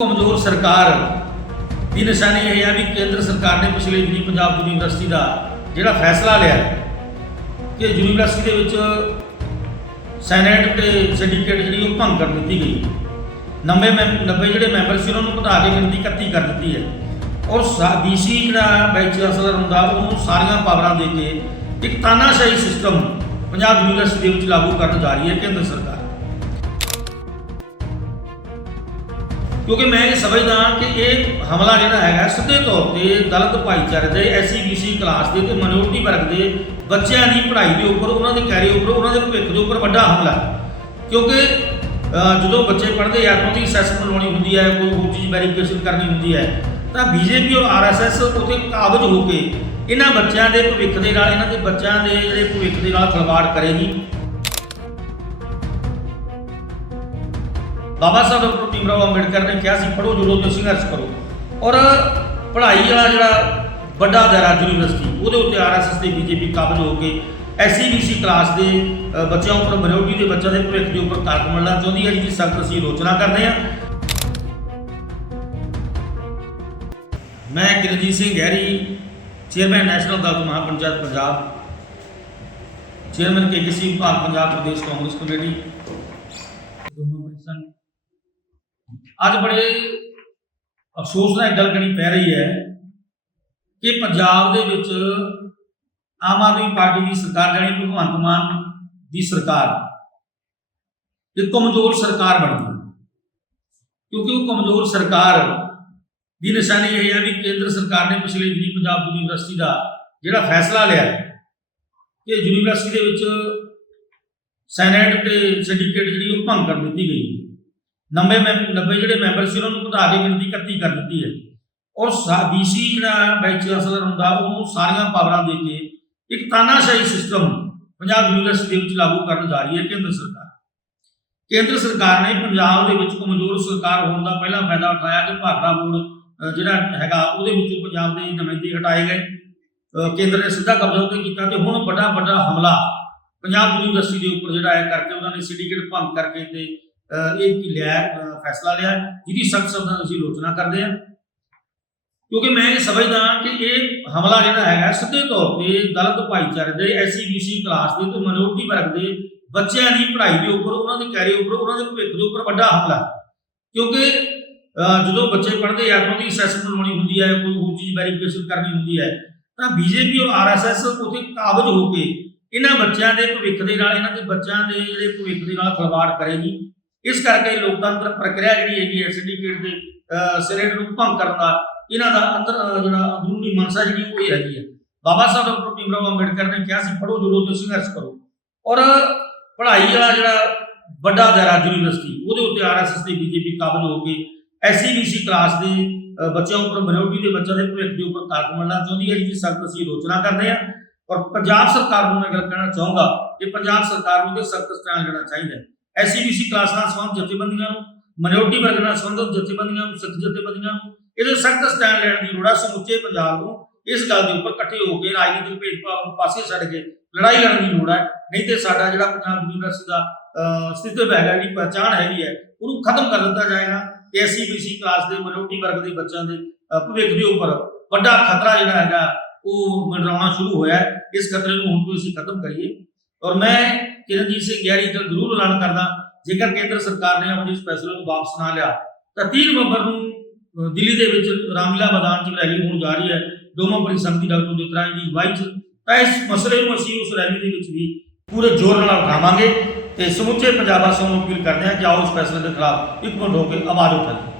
ਕਮਜ਼ੋਰ ਸਰਕਾਰ ਦੀ ਨਿਸ਼ਾਨੀ ਇਹ ਹੈ ਵੀ ਕੇਂਦਰ ਸਰਕਾਰ ਨੇ ਪਿਛਲੇ ਦਿਨੀ ਪੰਜਾਬ ਯੂਨੀਵਰਸਿਟੀ ਦਾ ਜਿਹੜਾ ਫੈਸਲਾ ਲਿਆ ਕਿ ਯੂਨੀਵਰਸਿਟੀ ਦੇ ਵਿੱਚ ਸੈਨੇਟ ਤੇ ਸਿੰਡੀਕੇਟ ਜਿਹੜੀ ਉਹ ਭੰਗ ਕਰ ਦਿੱਤੀ ਗਈ 90 ਮੈਂ 90 ਜਿਹੜੇ ਮੈਂਬਰ ਸੀ, ਉਹਨਾਂ ਨੂੰ ਘਟਾ ਕੇ ਗਿਣਤੀ 31 ਕਰ ਦਿੱਤੀ ਹੈ। ਔਰ ਬੀਸੀ ਜਿਹੜਾ ਵਾਈਸ ਚਾਂਸਲਰ ਹੁੰਦਾ ਉਹਨੂੰ ਸਾਰੀਆਂ ਪਾਵਰਾਂ ਦੇ ਕੇ ਇੱਕ ਤਾਨਾਸ਼ਾਹੀ ਸਿਸਟਮ ਪੰਜਾਬ ਯੂਨੀਵਰਸਿਟੀ ਦੇ ਵਿੱਚ ਲਾਗੂ ਕਰਨ ਜਾ ਰਹੀ ਹੈ ਕੇਂਦਰ ਸਰਕਾਰ। ਕਿਉਂਕਿ ਮੈਂ ਇਹ ਸਮਝਦਾ ਕਿ ਇਹ ਹਮਲਾ ਜਿਹੜਾ ਹੈਗਾ, ਸਿੱਧੇ ਤੌਰ ਤੇ ਦਲਿਤ ਭਾਈਚਾਰੇ ਦੇ ਐਸਸੀ ਬੀਸੀ ਕਲਾਸ ਦੇ ਤੇ ਮਿਨੋਰਟੀ ਵਰਗ ਦੇ ਬੱਚਿਆਂ ਦੀ ਪੜ੍ਹਾਈ ਦੇ ਉੱਪਰ, ਉਹਨਾਂ ਦੇ ਕੈਰੀਅਰ ਉੱਪਰ, ਉਹਨਾਂ ਦੇ ਭਵਿੱਖ ਦੇ ਉੱਪਰ ਵੱਡਾ ਹਮਲਾ ਕਿਉਂਕਿ ਜਦੋਂ ਬੱਚੇ ਪੜ੍ਹਦੇ ਆ ਉਹਨਾਂ ਦੀ ਅਸੈਸਮੈਂਟ ਲਾਉਣੀ ਹੁੰਦੀ ਹੈ, ਕੋਈ ਹੋਰ ਚੀਜ਼ ਵੈਰੀਫਿਕੇਸ਼ਨ ਕਰਨੀ ਹੁੰਦੀ ਹੈ, ਤਾਂ ਬੀਜੇਪੀ ਔਰ ਆਰਐਸਐਸ ਉੱਥੇ ਕਾਬਜ ਹੋ ਕੇ ਇਹਨਾਂ ਬੱਚਿਆਂ ਦੇ ਭਵਿੱਖ ਦੇ ਨਾਲ, ਇਹਨਾਂ ਦੇ ਬੱਚਿਆਂ ਦੇ ਜਿਹੜੇ ਭਵਿੱਖ ਦੇ ਨਾਲ ਖਿਲਵਾੜ ਕਰੇਗੀ। ਬਾਬਾ ਸਾਹਿਬ ਭੀਮਰਾਓ ਅੰਬੇਡਕਰ ਨੇ ਕਿਹਾ ਸੀ ਪੜੋ ਜੁੜੋ ਤੇ ਸੰਘਰਸ਼ ਕਰੋ। ਔਰ ਪੜ੍ਹਾਈ ਵਾਲਾ ਜਿਹੜਾ ਵੱਡਾ ਦਾਇਰਾ ਯੂਨੀਵਰਸਿਟੀ, ਉਹਦੇ ਉੱਤੇ ਆਰਐਸਐਸ ਤੇ ਬੀਜੇਪੀ ਕਾਬਜ ਹੋ ਕੇ ਐਸਸੀਬੀਸੀ ਕਲਾਸ ਦੇ ਬੱਚਿਆਂ ਉੱਪਰ ਮਿਨੋਰਟੀ ਦੇ ਬੱਚਿਆਂ ਦੇ ਭਵਿੱਖ ਦੇ ਉੱਪਰ ਤਾਕਤ ਮਿਲਣਾ ਚਾਹੁੰਦੀ ਹੈ, ਜਿਹਦੀ ਸਖਤ ਅਸੀਂ ਆਲੋਚਨਾ ਕਰਦੇ ਹਾਂ। ਮੈਂ Kirjeet Singh Gehri, chairman National Dal Mahapanchayat Punjab, chairman KKC Bharat Punjab Pradesh Congress Committee ਦੋਨੋਂ ਪਰਿਸੰਗ ਅੱਜ ਬੜੇ ਅਫਸੋਸ ਨਾਲ ਗੱਲ ਕਰਨੀ ਪੈ ਰਹੀ ਹੈ ਕਿ ਪੰਜਾਬ ਦੇ ਵਿੱਚ ਆਮ ਆਦਮੀ ਪਾਰਟੀ ਦੀ ਸਰਕਾਰ ਜਾਣੀ ਭਗਵੰਤ ਮਾਨ ਦੀ ਸਰਕਾਰ ਇੱਕ ਕਮਜ਼ੋਰ ਸਰਕਾਰ ਬਣ ਗਈ। ਕਿਉਂਕਿ ਉਹ ਕਮਜ਼ੋਰ ਸਰਕਾਰ ਦੀ ਨਿਸ਼ਾਨੀ ਇਹ ਹੈ ਵੀ ਕੇਂਦਰ ਸਰਕਾਰ ਨੇ ਪਿਛਲੇ ਦਿਨੀ ਪੰਜਾਬ ਯੂਨੀਵਰਸਿਟੀ ਦਾ ਜਿਹੜਾ ਫੈਸਲਾ ਲਿਆ ਕਿ ਯੂਨੀਵਰਸਿਟੀ ਦੇ ਵਿੱਚ ਸੈਨੇਟ ਤੇ ਸਿੰਡੀਕੇਟ ਜਿਹੜੀ ਉਹ ਭੰਗ ਕਰ ਦਿੱਤੀ ਗਈ। 90 ਮੈਂ 90 ਜਿਹੜੇ ਮੈਂਬਰ ਸੀ, ਉਹਨਾਂ ਨੂੰ ਘਟਾ ਕੇ ਗਿਣਤੀ 31 ਕਰ ਦਿੱਤੀ ਹੈ। ਔਰ ਬੀਸੀ ਜਿਹੜਾ ਵਾਈਸ ਚਾਂਸਲਰ ਹੁੰਦਾ, ਉਹਨੂੰ ਸਾਰੀਆਂ ਪਾਵਰਾਂ ਦੇ ਕੇ ਇੱਕ ਤਾਨਾਸ਼ਾਹੀ ਸਿਸਟਮ ਪੰਜਾਬ ਯੂਨੀਵਰਸਿਟੀ ਦੇ ਵਿੱਚ ਲਾਗੂ ਕਰਨ ਜਾ ਰਹੀ ਹੈ ਕੇਂਦਰ ਸਰਕਾਰ। ਕੇਂਦਰ ਸਰਕਾਰ ਨੇ ਪੰਜਾਬ ਦੇ ਵਿੱਚ ਕਮਜ਼ੋਰ ਸਰਕਾਰ ਹੋਣ ਦਾ ਪਹਿਲਾ ਫਾਇਦਾ ਉਠਾਇਆ ਕਿ ਭਾਰਤਾ ਬੋਰਡ ਜਿਹੜਾ ਹੈਗਾ, ਉਹਦੇ ਵਿੱਚੋਂ ਪੰਜਾਬ ਦੇ ਨੁਮਾਇੰਦੇ ਹਟਾਏ ਗਏ। ਕੇਂਦਰ ਨੇ ਸਿੱਧਾ ਕਬਜ਼ਾ ਉੱਤੇ ਕੀਤਾ ਤੇ ਹੁਣ ਵੱਡਾ ਵੱਡਾ ਹਮਲਾ ਪੰਜਾਬ ਯੂਨੀਵਰਸਿਟੀ ਦੇ ਉੱਪਰ ਜਿਹੜਾ ਹੈ ਕਰਕੇ ਉਹਨਾਂ ਨੇ ਸਿੰਡੀਕੇਟ ਭੰਗ ਕਰਕੇ ਤੇ ਇਹ ਕੀ ਲਿਆ ਫੈਸਲਾ ਲਿਆ ਜਿਹਦੀ ਸਖਤ ਸ਼ਬਦਾਂ ਅਸੀਂ ਆਲੋਚਨਾ ਕਰਦੇ ਹਾਂ। ਕਿਉਂਕਿ ਮੈਂ ਇਹ ਸਮਝਦਾ ਕਿ ਇਹ ਹਮਲਾ ਜਿਹੜਾ ਹੈਗਾ ਸਿੱਧੇ ਤੌਰ ਤੇ ਦਲਿਤ ਭਾਈਚਾਰੇ ਦੇ ਐਸਸੀ ਕਲਾਸ ਦੇ ਤੇ ਮਿਨੋਰਟੀ ਵਰਗ ਦੇ ਬੱਚਿਆਂ ਦੀ ਪੜ੍ਹਾਈ ਦੇ ਉੱਪਰ, ਉਹਨਾਂ ਦੇ ਕੈਰੀਅਰ ਉੱਪਰ, ਉਹਨਾਂ ਦੇ ਭਵਿੱਖ ਦੇ ਉੱਪਰ ਵੱਡਾ ਹਮਲਾ ਕਿਉਂਕਿ ਜਦੋਂ ਬੱਚੇ ਪੜ੍ਹਦੇ ਆ ਉਹਨਾਂ ਦੀ ਅਸੈਸਮੈਂਟ ਲਾਉਣੀ ਹੁੰਦੀ ਹੈ, ਕੋਈ ਹੋਰ ਚੀਜ਼ ਵੈਰੀਫਿਕੇਸ਼ਨ ਕਰਨੀ ਹੁੰਦੀ ਹੈ। ਤਾਂ ਬੀਜੇਪੀ ਔਰ ਆਰਐਸਐਸ ਉੱਥੇ ਕਾਬਜ ਹੋ ਕੇ ਇਹਨਾਂ ਬੱਚਿਆਂ ਦੇ ਭਵਿੱਖ ਦੇ ਨਾਲ, ਇਹਨਾਂ ਦੇ ਬੱਚਿਆਂ ਦੇ ਜਿਹੜੇ ਭਵਿੱਖ ਦੇ ਨਾਲ ਖਿਲਵਾੜ ਕਰੇਗੀ। ਇਸ ਕਰਕੇ ਲੋਕਤੰਤਰ ਪ੍ਰਕਿਰਿਆ ਜਿਹੜੀ ਹੈਗੀ ਹੈ ਸਿੰਡੀਕੇਟ ਦੇ ਸੈਨੇਟ ਨੂੰ ਭੰਗ ਕਰਨ ਦਾ, ਇਹਨਾਂ ਦਾ ਅੰਦਰ ਜਿਹੜਾ ਅੰਦਰੂਨੀ ਮਨਸਾ ਜਿਹੜੀ ਉਹ ਇਹ ਹੈਗੀ ਹੈ। ਬਾਬਾ ਸਾਹਿਬ ਡਾਕਟਰ ਭੀਮ ਰਾਓ ਅੰਬੇਡਕਰ ਨੇ ਕਿਹਾ ਸੀ ਪੜੋ ਜੁੜੋ ਤੇ ਸੰਘਰਸ਼ ਕਰੋ। ਔਰ ਪੜ੍ਹਾਈ ਵਾਲਾ ਜਿਹੜਾ ਵੱਡਾ ਦਾਇਰਾ ਯੂਨੀਵਰਸਿਟੀ, ਉਹਦੇ ਉੱਤੇ ਆਰਐਸਐਸ ਤੇ ਬੀਜੇਪੀ ਕਾਬਜ ਹੋ ਕੇ ਐਸਸੀਬੀਸੀ ਕਲਾਸ ਦੇ ਬੱਚਿਆਂ ਉੱਪਰ ਮਿਨੋਰਟੀ ਦੇ ਬੱਚਿਆਂ ਦੇ ਭਵਿੱਖ ਦੇ ਉੱਪਰ ਤਾਕਤ ਮਿਲਣਾ ਚਾਹੁੰਦੀ ਹੈ ਜਿਹਦੀ ਸਖਤ ਅਸੀਂ ਰੋਚਨਾ ਕਰਦੇ ਹਾਂ। ਔਰ ਪੰਜਾਬ ਸਰਕਾਰ ਨੂੰ ਮੈਂ ਗੱਲ ਕਹਿਣਾ ਚਾਹੂੰਗਾ ਕਿ ਪੰਜਾਬ ਸਰਕਾਰ ਨੂੰ ਤੇ ਸਖਤ ਸਟੈਂਡ ਲੈਣਾ ਚਾਹੀਦਾ ਹੈ। ਐਸਸੀਬੀਸੀ ਕਲਾਸ ਨਾਲ ਸੰਬੰਧ ਜਥੇਬੰਦੀਆਂ ਨੂੰ ਮਿਨੋਰਟੀ ਵਰਗ ਨਾਲ ਸੰਬੰਧਿਤ ਜਥੇਬੰਦੀਆਂ ਨੂੰ ਸਿੱਖ ਜਥੇਬੰਦੀਆਂ ਨੂੰ ਇਹਦੇ ਸਖਤ ਸਟੈਂਡ ਲੈਣ ਦੀ ਲੋੜ ਹੈ ਸਮੁੱਚੇ ਪੰਜਾਬ ਨੂੰ ਇਸ ਗੱਲ ਦੇ ਉੱਪਰ ਇਕੱਠੇ ਹੋ ਕੇ ਰਾਜਨੀਤਿਕ ਭੇਦਭਾਵ ਨੂੰ ਪਾਸੇ ਛੱਡ ਕੇ ਲੜਾਈ ਲੜਨ ਦੀ ਲੋੜ ਹੈ ਨਹੀਂ ਤੇ ਸਾਡਾ ਜਿਹੜਾ ਪੰਜਾਬ ਯੂਨੀਵਰਸਿਟੀ ਦਾ ਅਹ, ਹੈਗਾ ਜਿਹੜੀ ਪਹਿਚਾਣ ਹੈਗੀ ਹੈ ਉਹਨੂੰ ਖਤਮ ਕਰ ਦਿੱਤਾ ਜਾਏਗਾ। ਤੇ ਐਸਸੀਬੀਸੀ ਕਲਾਸ ਦੇ ਮਿਨੋਰਟੀ ਵਰਗ ਦੇ ਬੱਚਿਆਂ ਦੇ ਭਵਿੱਖ ਦੇ ਉੱਪਰ ਵੱਡਾ ਖਤਰਾ ਜਿਹੜਾ ਹੈਗਾ ਉਹ ਮੰਡਰਾਉਣਾ ਸ਼ੁਰੂ ਹੋਇਆ। ਇਸ ਖਤਰੇ ਨੂੰ ਹੁਣ ਤੋਂ ਅਸੀਂ ਖਤਮ ਕਰੀਏ। ਔਰ ਮੈਂ ਕਿਰਨਜੀਤ ਸਿੰਘ ਗਹਿਰੀ ਦਾ ਜ਼ਰੂਰ ਐਲਾਨ ਕਰਦਾ, ਜੇਕਰ ਕੇਂਦਰ ਸਰਕਾਰ ਨੇ ਆਪਣੇ ਇਸ ਫੈਸਲੇ ਨੂੰ ਵਾਪਸ ਨਾ ਲਿਆ, ਤਾਂ 30 ਨਵੰਬਰ ਨੂੰ ਦਿੱਲੀ ਦੇ ਵਿੱਚ ਰਾਮਲੀਲਾ ਮੈਦਾਨ 'ਚ ਰੈਲੀ ਹੋਣ ਜਾ ਰਹੀ ਹੈ, ਦੋਵਾਂ ਪਰਿਸੰਘ ਦੀ ਡਾਕਟਰ ਜਿਤਰਾ ਦੀ ਅਗਵਾਈ 'ਚ, ਤਾਂ ਇਸ ਮਸਲੇ ਨੂੰ ਅਸੀਂ ਉਸ ਰੈਲੀ ਦੇ ਵਿੱਚ ਵੀ ਪੂਰੇ ਜ਼ੋਰ ਨਾਲ ਉਠਾਵਾਂਗੇ ਤੇ ਸਮੁੱਚੇ ਪੰਜਾਬ ਵਾਸੀਆਂ ਨੂੰ ਅਪੀਲ ਕਰਦੇ ਹਾਂ ਕਿ ਆਓ ਉਸ ਫੈਸਲੇ ਦੇ ਖਿਲਾਫ ਇੱਕ ਮਿੰਟ ਹੋ ਕੇ ਆਵਾਜ਼ ਉਠਾਈਏ।